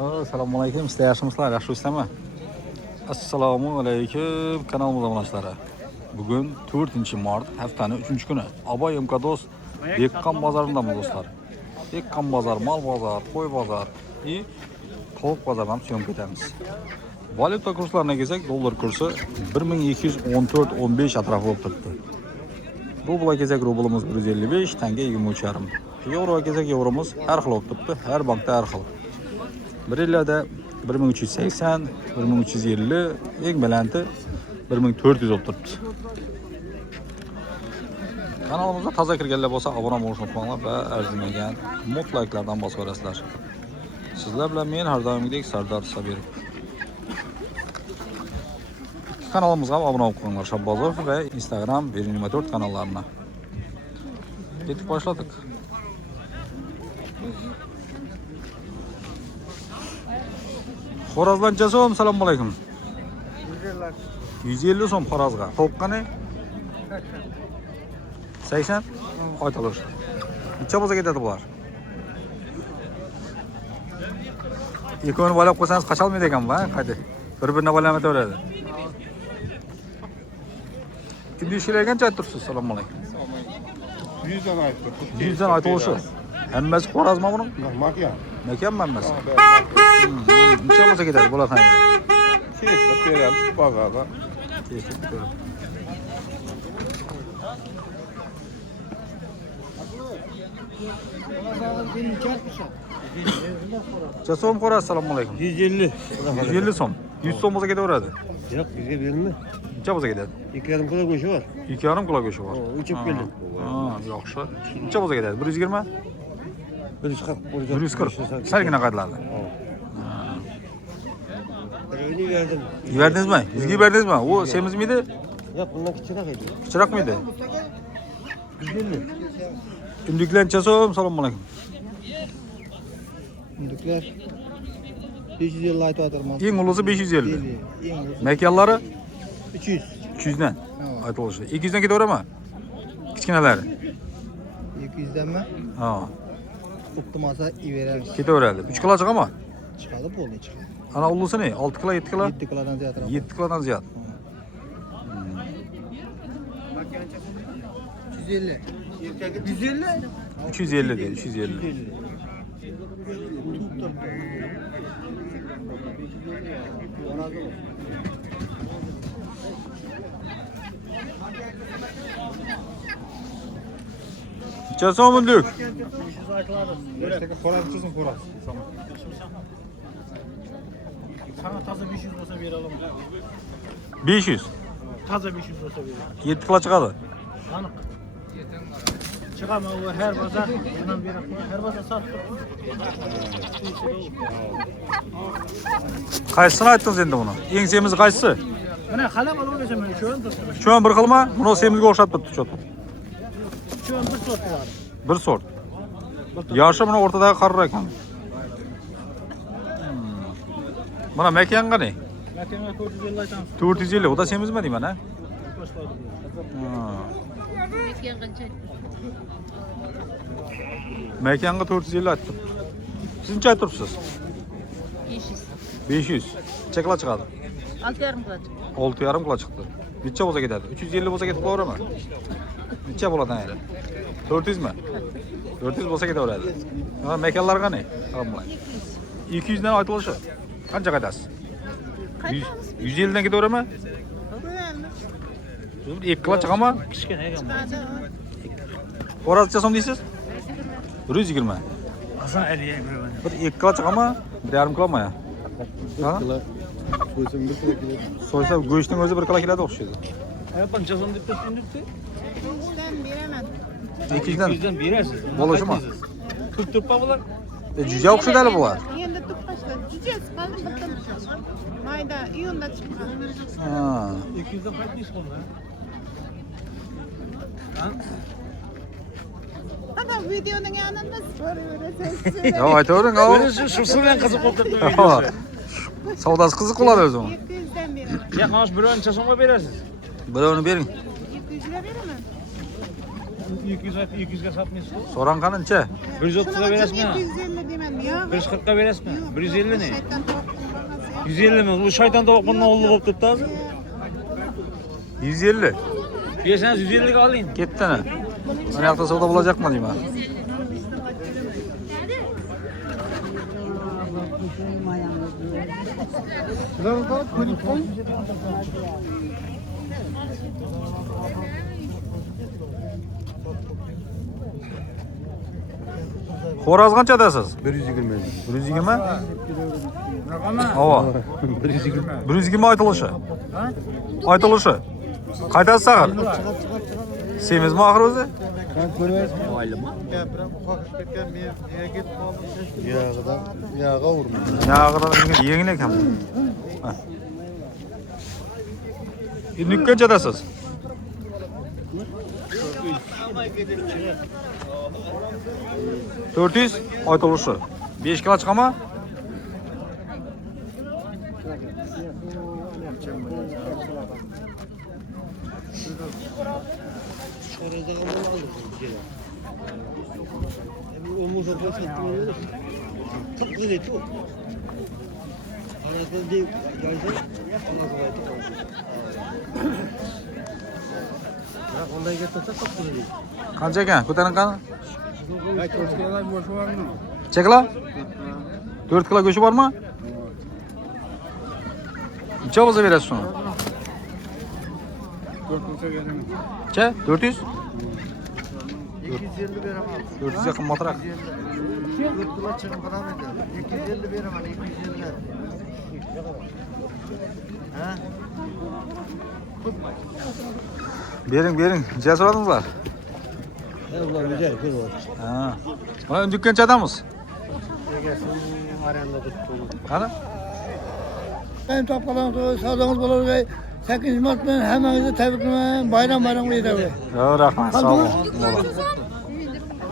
Assalomu alaykum, sizlar yaxshimisizlar? Yaxshimisizlarmi? Assalomu alaykum kanalimiz obunachilar. Bugun 4-mart, haftaning 3-kuni. Aboy MKDOS Dehqon bozorindamiz do'stlar. Dehqon bozor, mol bozor, qo'y bozor va tovuq bozoridan syomka etamiz. Valyuta kurslarini kelsak, dollar kursi 1214.15 atrofida bo'lib turibdi. Rubl kelsak, rublimiz 155, tanga 23.5. Euro kelsak, euromiz har xil bo'lib turibdi, har bankda har xil. Bir yillarda 1380, 1350, eng balanti 1400 bo'lib turibdi. Kanalimizga toza kirganlar bo'lsa, obuna bo'lishni unutmanglar va arzimagan like-lardan bosib ko'rasizlar. Sizlar bilan men har doimgidek Sardor Sabirov. Kanalimizga obuna bo'linglar, Shabbozov va Instagram 124 kanallarına. Ketib başladık. Xorazlancha so'm, assalomu alaykum. 150 so'm xorazga. Tovuq qani? 80. Aytılır. Necha bo'lsa ketadi bular? Ikkovini balab qo'ysangiz qacholmaydi ekan bu, qayda? Bir-birini balamataveradi. Kimni ishlar qancha aytibsiz? Assalomu alaykum. 100 dan aytdim. 100 dan aytilishi. Hammasi xorazmi buning? Makya. Makam hammasi. Necha bo'lsa ketadi bular qani? Keşke beramiz bozorda. So'm qo'ra, assalomu alaykum. 150. 150 so'm. 100 so'm bo'lsa ketaveradi. Yo'q, bizga berilma. Necha bo'lsa ketadi? 2,5 kilo go'shti bor. 2,5 kilo go'shti bor. O'chib keldi. Yaxshi. Necha bo'lsa ketadi? 120? 140. 140. Salgina qaytiladi. Birini verdim. Verdingizmi? Bizga berdingizmi? O semiz miydi? Yo'q, bundan kichikroq edi. Kichikroq miydi? 150. Ümdüklençe so'm, assalomu alaykum. Ümdükler 550 aytyapman. Eng ulusi 550. Eng ulusi Mekanlari 300. 300 dan aytilishi. 200 dan ketaveradimi? Kichkinalari. 200 danmi? Ha, O'qtimasa iveramiz. ketaveradi. 3 kilo chiqadimi? Chiqadi bo'ldi, chiqadi. Ana ulusi ne? 6 kilo, 7 kilo? 7 kilodan ziyod. 7 kilodan ziyod. 150. 150? 350 deydi, 350. Necha so'm unduk? Korazçısın koraz. Sana taze 500 olsa bir alalım. 500. Taze 500 olsa bir. 7 kilo chiqadi. Anık. Çıkama o her pazar. Bundan bir her pazar sat. Qaysini aytdingiz endi buni? Eng semizi qaysi? Mana qalab olaverasam men shu an turibman. Shu an bir xilmi? Buni semizga o'xshab turibdi cho't. Shu an bir sot var. Bir sort. Yoshi buni o'rtadagi qariroq ekan. Mana mekan qani? Makanga 450 aytamiz. 450. O da semizmi deyman, ha? Boshlaydi. Mekanga 450 aytdim. Siz necha aytibsiz? 500. 500. Necha kilo chiqadi? 6,5 kilo. 6,5 kilo chiqdi. Necha bo'lsa ketadi? 350 bo'lsa ketib qo'yaverami? Necha bo'ladi ayri? 400 mi? 400 bo'lsa ketaveradi. Ha, mekanlar qani? Hamma. 200 dan aytilishi. Qancha qaytasiz? 150 dan ketaverami? 2 kilo chiqadimi? Kichkina ekan. Xorazcha so'm deysiz? 120. Hasan 50'ye bir. Bir 2 kilo chiqadimi? 1,5 kilo mi? Ha? Soysam 1 kilo kilo. So'ysa go'shtning o'zi 1 kilo keladi o'xshaydi. Yapan cazon dip düşündükte. 200 dan 100'den birersiz. bo'lishi mi? Tuttup babalar. Juja o'xshaydi hali bular. Endi tuqqachda jujasi qoldi bitta mayda iyunda chiqqan. Ha. 200'den kaç iş oldu ha? Adam videonun yanında soruyor. Ya aytavering, ha. Böyle şu bilen kızıp oturttu videosu. Savdosi qiziq qiladi o'zi. 200'den beraman. Ya kaç bir önce sonuna verersiz. Birovini bering. 200 lira beraman. 200 ga satmaysiz. So'rang qani necha? 130 ga berasizmi? 250 deyman. Yo'q, 140'a veresizmi? 150 ne? 150 mi? Bu shayton tovuqning oğlu bo'lib turibdi hozir. 150. Bersangiz 150 ga oling. Ketdi ana. Mana yoqda savdo bo'lajaqmi deyman. Xo'roz qancha dasiz? 120. 120? Ava. 120 aytilishi. Aytilishi. Qaytasiz axir? Semizmi axir o'zi? Yağa vurma. Yağıdan yengil ekan. Endi qancha dasiz? 400 aytilishi. 5 kilo chiqami? Xo'rozdan ham oldik. Endi o'muza qo'shib çok güzel etti o. Arasında değil, yaydı. Anasını aydı. Ya ondan getirse çok güzel etti. Qancha ekan? Ko'taring qani? Ya köşkeler boşu var mı? Necha kilo? 4 kilo go'shi bormi? Necha bo'lsa berasiz shuni? 400'e verelim. Necha? 400? 250 verem abi. 400 ga qimmatroq. 4 kilo çıkım falan eder. 250 verem hani 250. Ha? Bering, bering. Necha so'radingizlar? Ulan güzel, bir var. Ha. Mana dükkanchadamiz. Qani? Ben topkalan sağdığınız bulur 8 Mart bilen hemmenizi tebriklemen bayram eder. Yo, rahmat. Sağ olun.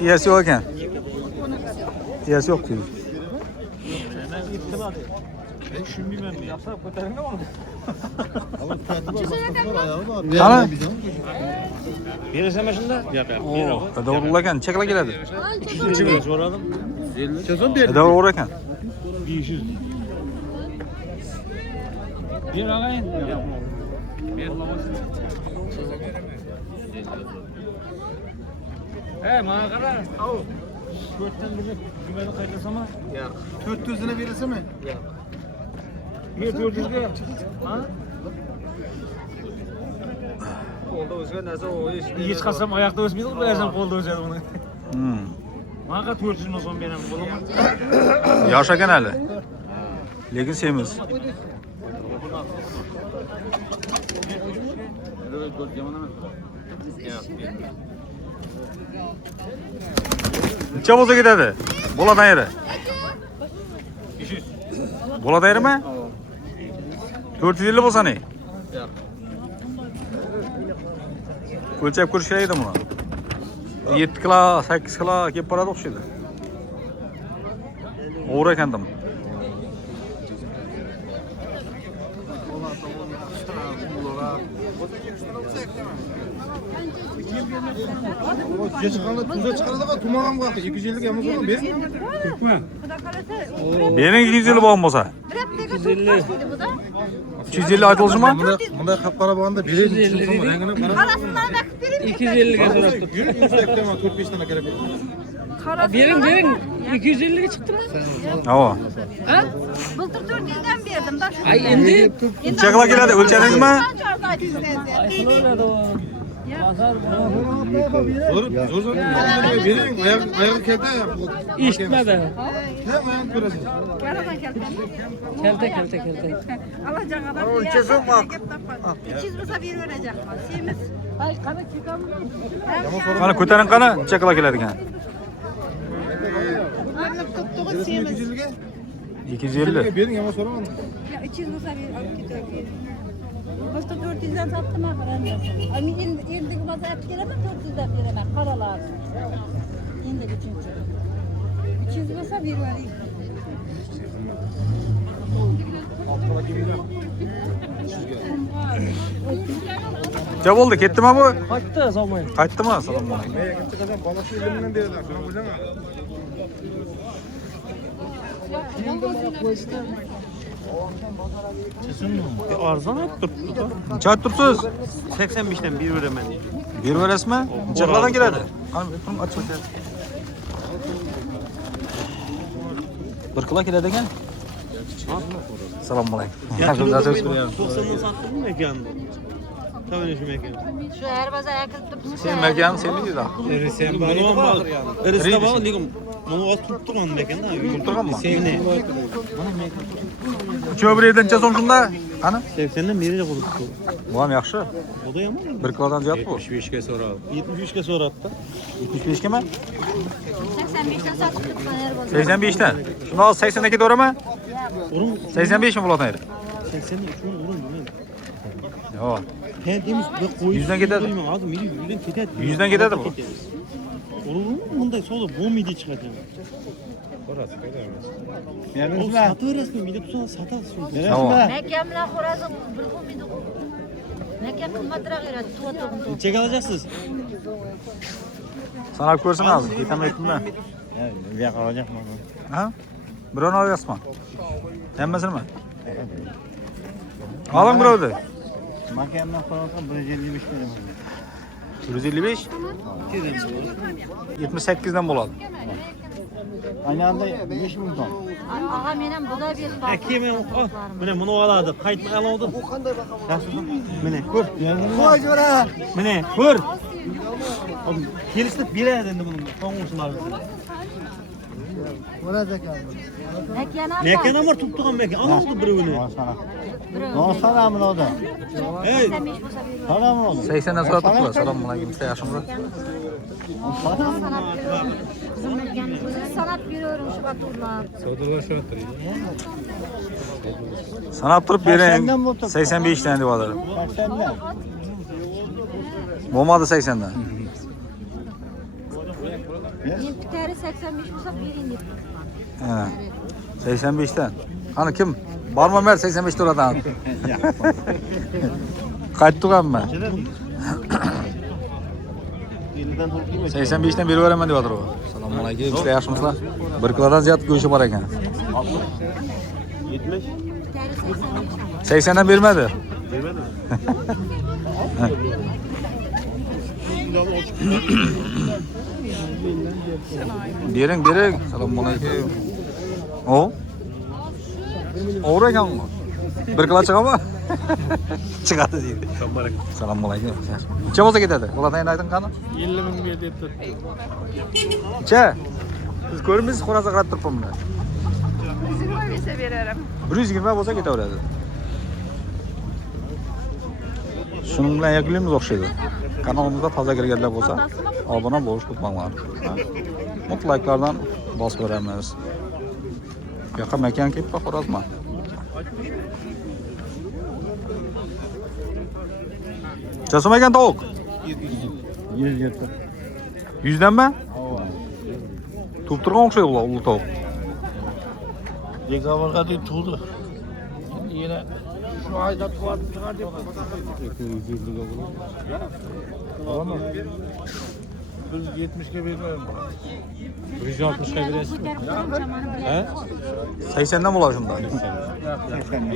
Iyasi yo'q ekan. Iyasi yo'q deydi. Qani? Berasizmi shunda? Oo, davr ekan. Necha kilo keladi? 200 ming so'radim. 150. Davr ekan. 500. Bir ağayın. Bana kadar. Al. 4'ten birini kümeni kaydasam mı? Yok. 400'üne verirse mi? Yok. Bir 400'e. Ha? Kolda özgür nasıl o iş? Hiç kalsam ayakta özmeydi mi? Bersem kolda özgür bunu. Bana kadar 400 mi son benim koluma? Yosh ekan hali. Lekin semiz. Necha bo'lsa ketadi? Bo'ladan yeri. 200. Bo'ladan yerimi? 450 bo'lsa ne? Yo'q. O'lchab ko'rish kerak edi buni. 7 kilo, 8 kilo kelib boradi o'xshaydi. O'g'ri ekandim. Geç kalı tuza çıkardı da tumağım kalktı. 250 yamuz olan bir. Bering 250 bo'lgan bo'lsa. 250 aytılışma? Bunda kapkara bağında 150 rengine para. Arasından bakıp vereyim. 250 ge so'rabdi. Yürü 100 ekleme 4-5 tane gerek yok. Bering 250 ge chiqdimi? Ava. Ha? Bultur 400'den verdim. Da şu. Ay endi Necha kilo keladi? O'lchadingizmi? Zor zor. Verin ayak kete. eshitmadi. Hemen görürsün. Kelte. Alacak adam. Ölçesi mi? 200 olsa bir verecek. Semiz. Ay kana çıkalım. Qani ko'taring qani? Necha kilo keladi ekan? Anlık tuttuğu semiz. 250. Verin yama soramadım. Ya 200 olsa bir alıp gidiyor. Başta 400'den sattım ha karanlık. Ay ildik bazı hep gelemem 400'den veremem. Karalar. İndik 200. 200 olsa bir vereyim. Necha bo'ldi? Ketdimi bu? Qaytdi solmay. Qaytdimi? Assalomu alaykum. Neye gidecek adam balıkçı ilminden diyorlar. Şunu bilemem. Arzan ayıp durdu da. Necha aytib tursiz? 85'ten bir veremen. Bir verasizmi? Nechalardan keladi? Qani turing ochib o'tadi. Bir kilo keladi ekan. Assalomu alaykum. Yaxshi 90'dan sattın mı mekanı? Tabii şu mekanı. Şu her bazar yakıp durmuş. Sen mekanı sen mi dedin? Sen bana bak. Irista bak diyorum. Bunu az tutturan mekanda. Tutturgan mı? Sevni. Uchovi bir yerdan necha so'm shunda? Qani? 80'den beri de konuştu. Bu ham yaxshi. O da yaman. 1 kilodan ziyod bu. 75'ke sonra. 75'ke sonra attı. 75 mi? 85'ten satıp tutkan her bazar. 85'ten. Shuni hozir 80 ga to'g'rimi? Urun 85 mi bo'ladi? 80'den uçun urun bunu. Yo'q. He demiş ve koyu. Yüzden gider. Adam yüzden gider. Yüzden gider de bu. Olur mu? Bunda solu bu midi çıkacak. Orası Yani O satı resmi midi tutsan satarsın. Tamam. Mekan bilan xo'razm bir xil miydi? Mekan qimmatroq beradi, tuva to'g'ri. Çek alacaksınız. Sanab ko'rsin hozir. Ketaman aytdimmi? Bir alacak mı? Ha? Birovni olyapsizmi? Hammasini? Oling birovni. Makamdan koyarsan 155 lira. 155? 78 dan bo'ladi. Aynı 5 bin ton. Ağa menen bu da bir bak. Ekime al. Mene bunu aladı. Kayıtma aladı. Mene. Vur. Koy şuraya. Mene. Vur. Oğlum geliştirip bir yere dendi bunun. Konkursular. Oraya da kaldı. Mekan Mekan var tuttuğum mekan. Almadı birini. Ne sana mı oldu? Evet. Sana mı oldu? 80 dan so'ratibdi. Assalomu alaykum. Siz yaxshimi? sanat veriyorum şu baturlar. Sanab turib bering. 85 dan deb oladi. 80'den. Bo'lmadi 80 dan. Bir tane 85 olsa birini. Ha. 85 dan. Qani kim? Bormi mer 85 to'ladan. Qaytdiganmi? 85 dan berib beraman deyapti u. Assalomu alaykum. Sizlar yaxshimisizlar? 1 kilodan ziyod go'shti bor ekan. 70. 80 dan bermadi. Bering, bering. Assalomu alaykum. O? O'g'ri ekanmi? 1 kilo chiqadimi? Chiqadi deydi. Assalomu alaykum. Necha bo'lsa ketadi? Ulardan endi ayting qani? 50 ming ber deb turibdi. Necha? Siz ko'rmisiz, xo'roza qarab turibman. 120 verse veririm. 120 bo'lsa ketaveradi. Shuning bilan yakunlaymiz o'xshaydi. Kanalimizga toza kirganlar bo'lsa, obuna bo'lish unutmanglar. Mutlaqlardan bosib ko'ramiz. Bu yoqqa mekan kelib xo'rozmi? Necha ekan tovuq? 100 danmi? Tup turgan o'xshaydi ular, ulu tovuq. Dekabrga deb tug'di. Yana shu oyda tug'adi chiqar deb. 170 ga bermayman. 160 ga berasizmi? He? 80 dan bo'ladi shunda.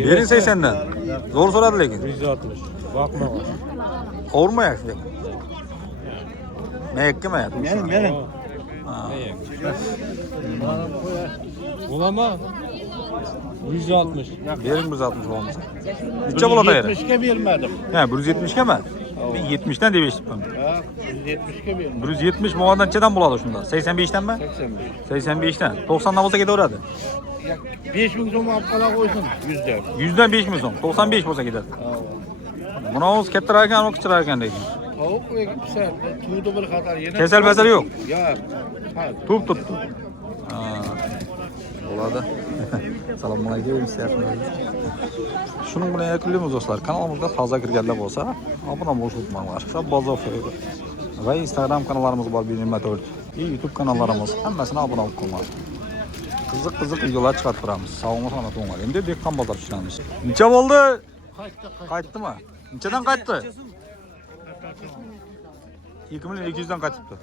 Bering 80 dan. Zo'r so'radi lekin. 160. Bakma. Ovurmayapsiz lekin. Meyakkimi? Benim. Bulama. 160. Bering 160 bo'lmasa. Necha bo'ladi ayri? 170 ga bermadim. Ha, 170 gami? Men 70 dan deb eshitdim. Ha, 170 ga berdim. 170 mo'g'adan nechadan bo'ladi shunda? 85 danmi? 85. 85 dan. 90 dan bo'lsa ketaveradi. 5 ming so'm olib qola qo'ysin 100 dan. 100 dan 5 ming so'm, 95 bo'lsa ketadi. Bunaqasi kattaroq ekan, u kichikroq ekan lekin. Tovuq lekin pisar. Tug'di bir qator yana. Kasal yo'q. Yo'q. Ha, Tup turibdi. Ha. Bo'ladi. Assalomu alaykum. Shuning bilan yakunlaymiz do'stlar. Kanalimizga toza kirganlar bo'lsa, obuna bo'lishni unutmanglar. Shabbozov va Instagram kanallarimiz bor, 24. YouTube kanallarimiz, hammasini obuna bo'lib qo'yinglar. Qiziq videolar chiqarib turamiz. Sog'liq salomat bo'linglar. Endi dehqon bozor ishlamiz. Necha bo'ldi? Qaytdimi? Nechadan qaytdi? 2200 dan qaytibdi.